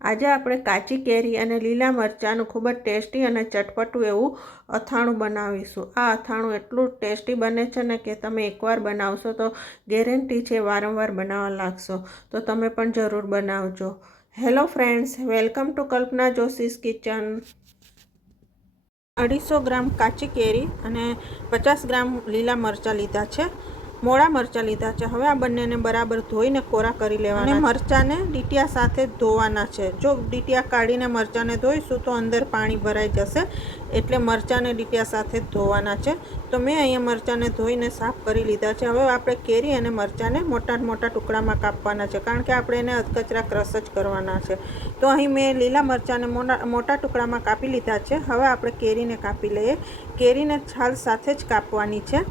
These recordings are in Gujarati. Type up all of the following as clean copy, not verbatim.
આજે આપણે કાચી કેરી અને લીલા મરચાંનું ખૂબ જ ટેસ્ટી અને ચટપટું એવું અથાણું બનાવીશું। આ અથાણું એટલું ટેસ્ટી બને છે ને કે તમે એકવાર બનાવશો તો ગેરંટી છે વારંવાર બનાવવા લાગશો। તો તમે પણ જરૂર બનાવજો। Hello friends, welcome to Kalpana Joshi's kitchen. 250 ગ્રામ કાચી કેરી અને 50 ગ્રામ લીલા મરચાં લીધા છે। મોળા મરચાં લીધા છે। હવે આ બંનેને બરાબર ધોઈને કોરા કરી લેવાના અને મરચાંને ડીટિયા સાથે ધોવાના છે। જો ડીટિયા કાઢીને મરચાંને ધોઈશું તો અંદર પાણી ભરાઈ જશે, એટલે મરચાંને ડીટિયા સાથે ધોવાના છે। તો મેં અહીંયા મરચાંને ધોઈને સાફ કરી લીધા છે। હવે આપણે કેરી અને મરચાંને મોટા મોટા ટુકડામાં કાપવાના છે, કારણ કે આપણે એને અધકચરા ક્રશ જ કરવાના છે। તો અહીં મેં લીલા મરચાંને મોટા ટુકડામાં કાપી લીધા છે। હવે આપણે કેરીને કાપી લઈએ। કેરીને છાલ સાથે જ કાપવાની છે।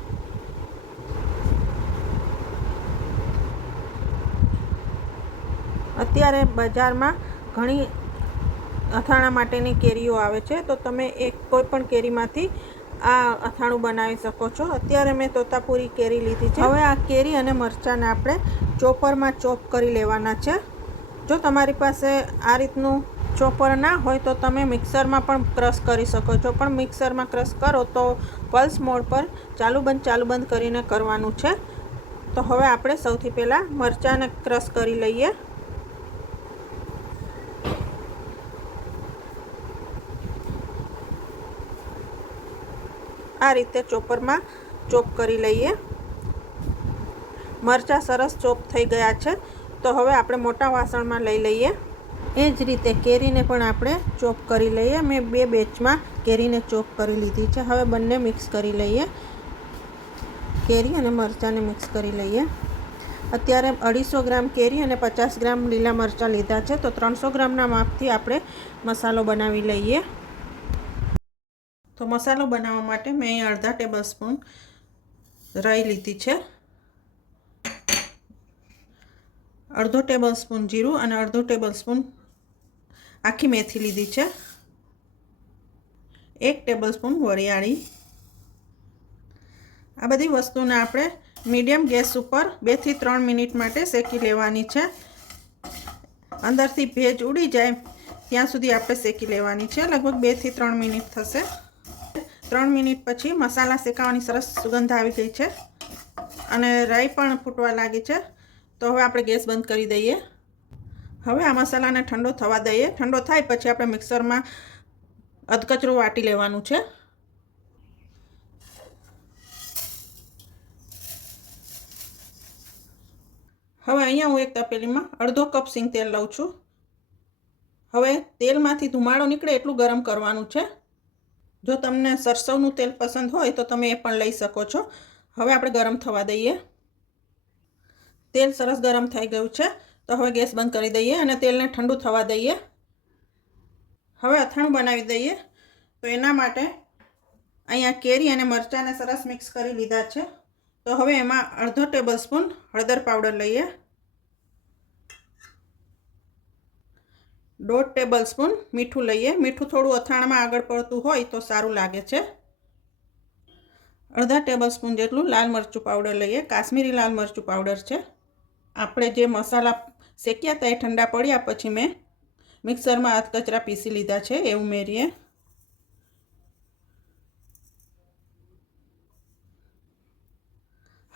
અત્યારે બજારમાં ઘણી અથાણા માટેની કેરીઓ આવે છે, તો તમે કોઈ પણ કેરીમાંથી આ અથાણું બનાવી શકો છો। અત્યારે મેં તોતાપુરી કેરી લીધી છે। હવે આ કેરી અને મરચાંને આપણે ચોપરમાં ચોપ કરી લેવાના છે। જો તમારી પાસે આ રીતનું ચોપર ના હોય તો તમે મિક્સરમાં પણ ક્રશ કરી શકો છો, પણ મિક્સરમાં ક્રશ કરો તો પલ્સ મોડ પર ચાલુ બંધ કરીને કરવાનું છે। તો હવે આપણે સૌથી પહેલાં મરચાંને ક્રશ કરી લઈએ। આ રીતે ચોપરમાં ચોપ કરી લઈએ। મરચાં સરસ ચોપ થઈ ગયા છે, તો હવે આપણે મોટા વાસણમાં લઈ લઈએ। એ જ રીતે કેરીને પણ આપણે ચોપ કરી લઈએ। મેં 2 બેચમાં કેરીને ચોપ કરી લીધી છે। હવે બંને મિક્સ કરી લઈએ। કેરી અને મરચાંને મિક્સ કરી લઈએ। અત્યારે 250 ગ્રામ કેરી અને 50 ગ્રામ લીલા મરચાં લીધા છે, તો 300 ગ્રામના માપથી આપણે મસાલો બનાવી લઈએ। તો મસાલો બનાવવા માટે મેં અહીં અડધા ટેબલ સ્પૂન રાઈ લીધી છે, અડધો ટેબલ સ્પૂન જીરું અને અડધો ટેબલ સ્પૂન આખી મેથી લીધી છે, 1 ટેબલ સ્પૂન વરિયાળી। આ બધી વસ્તુને આપણે મીડિયમ ગેસ ઉપર 2 થી 3 મિનિટ માટે શેકી લેવાની છે। અંદરથી ભેજ ઉડી જાય ત્યાં સુધી આપણે શેકી લેવાની છે। લગભગ 2 થી 3 મિનિટ થશે। 3 મિનિટ પછી મસાલા શેકાવાની સરસ સુગંધ આવી ગઈ છે અને રાઈ પણ ફૂટવા લાગી છે। તો હવે આપણે ગેસ બંધ કરી દઈએ। હવે આ મસાલાને ઠંડો થવા દઈએ। ઠંડો થાય પછી આપણે મિક્સરમાં અધકચરું વાટી લેવાનું છે। હવે અહીંયા હું એક તપેલીમાં અડધો કપ સિંગ તેલ લઉં છું। હવે તેલમાંથી ધુમાડો નીકળે એટલું ગરમ કરવાનું છે। જો તમને સરસવનું તેલ પસંદ હોય તો તમે એ પણ લઈ શકો છો। હવે આપણે ગરમ થવા દઈએ। તેલ સરસ ગરમ થઈ ગયું છે, તો હવે ગેસ બંધ કરી દઈએ અને તેલને ઠંડુ થવા દઈએ। હવે અથાણું બનાવી દઈએ। તો એના માટે અહીંયા કેરી અને મરચાંને સરસ મિક્સ કરી લીધા છે। તો હવે એમાં અડધો ટેબલ સ્પૂન હળદર પાવડર લઈએ, 1/2 ટેબલ સ્પૂન મીઠું લઈએ। મીઠું થોડું અથાણામાં આગળ પડતું હોય તો સારું લાગે છે। અડધા ટેબલ સ્પૂન જેટલું લાલ મરચું પાવડર લઈએ, કાશ્મીરી લાલ મરચું પાવડર છે। આપણે જે મસાલા શેક્યા હતા એ ઠંડા પડ્યા પછી મેં મિક્સરમાં અધકચરા પીસી લીધા છે, એ ઉમેરીએ।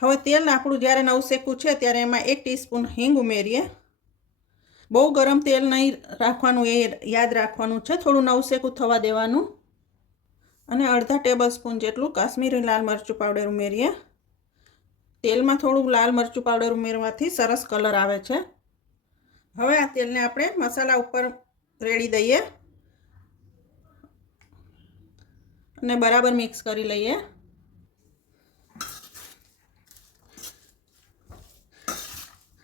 હવે તેલ આપણું જ્યારે નવશેકું છે ત્યારે એમાં 1 ટીસ્પૂન હિંગ ઉમેરીએ। બહુ ગરમ તેલ નહીં રાખવાનું, એ યાદ રાખવાનું છે, થોડું નવશેકું થવા દેવાનું। અને અડધા ટેબલ સ્પૂન જેટલું કાશ્મીરી લાલ મરચું પાવડર ઉમેરીએ। તેલમાં થોડું લાલ મરચું પાવડર ઉમેરવાથી સરસ કલર આવે છે। હવે આ તેલને આપણે મસાલા ઉપર રેડી દઈએ અને બરાબર મિક્સ કરી લઈએ।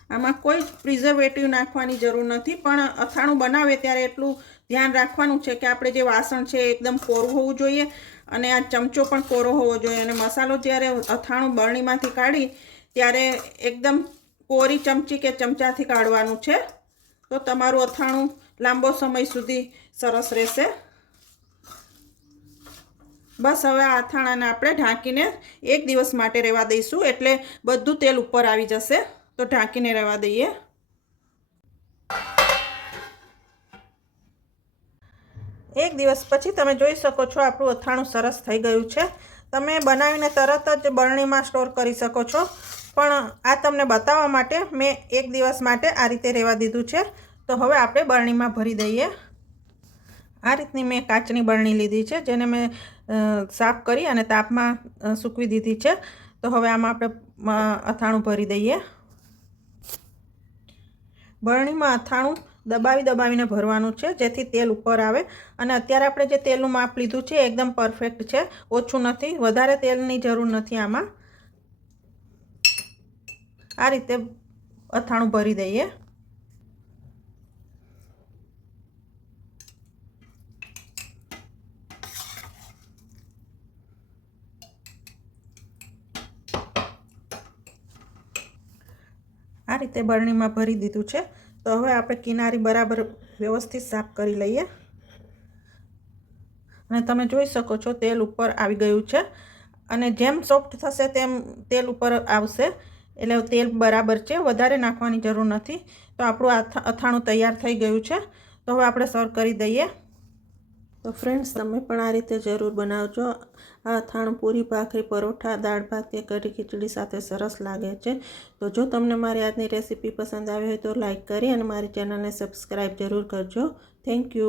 આમાં કોઈ પ્રિઝર્વેટિવ નાખવાની જરૂર નથી, પણ અથાણું બનાવે ત્યારે એટલું ધ્યાન રાખવાનું છે કે આપણે જે વાસણ છે એકદમ કોરું હોવું જોઈએ અને આ ચમચો પણ કોરો હોવો જોઈએ। અને મસાલો જ્યારે અથાણું બરણીમાંથી કાઢી ત્યારે એકદમ કોરી ચમચી કે ચમચાથી કાઢવાનું છે, તો તમારું અથાણું લાંબો સમય સુધી સરસ રહેશે। બસ હવે આ અથાણાને આપણે ઢાંકીને 1 દિવસ માટે રહેવા દઈશું, એટલે બધું તેલ ઉપર આવી જશે। તો ઢાંકીને રહેવા દઈએ। 1 દિવસ પછી તમે જોઈ શકો છો આપણું અથાણું સરસ થઈ ગયું છે. તમે બનાવીને તરત જ બરણીમાં સ્ટોર કરી શકો છો, પણ આ તમને બતાવવા માટે મેં 1 દિવસ માટે આ રીતે રહેવા દીધું છે. તો હવે આપણે બરણીમાં ભરી દઈએ. આ રીતની મેં કાચની બરણી લીધી છે, જેને મેં સાફ કરી અને તાપમાં સૂકવી દીધી છે. તો હવે આમાં આપણે અથાણું ભરી દઈએ. બરણીમાં અથાણું દબાવીને ભરવાનું છે, જેથી તેલ ઉપર આવે. અને અત્યારે આપણે જે તેલનું માપ લીધું છે એકદમ પરફેક્ટ છે, ઓછું નથી, વધારે તેલની જરૂર નથી આમાં. આ રીતે અથાણું ભરી દઈએ. આ રીતે બરણીમાં ભરી દીધું છે. તો હવે આપણે કિનારી બરાબર વ્યવસ્થિત સાફ કરી લઈએ. અને તમે જોઈ શકો છો તેલ ઉપર આવી ગયું છે, અને જેમ સોફ્ટ થશે તેમ તેલ ઉપર આવશે. એટલે તેલ બરાબર છે, વધારે નાખવાની જરૂર નથી. તો આપણું અથાણું તૈયાર થઈ ગયું છે. તો હવે આપણે સર્વ કરી દઈએ. તો ફ્રેન્ડ્સ, તમે પણ આ રીતે જરૂર બનાવજો. આ અથાણું પૂરી, ભાખરી, પરોઠા, દાળ ભાત કે કઢી ખીચડી સાથે સરસ લાગે છે. તો જો તમને મારી આજની રેસીપી પસંદ આવી હોય તો લાઈક કરી અને મારી ચેનલને સબસ્ક્રાઈબ જરૂર કરજો. Thank you.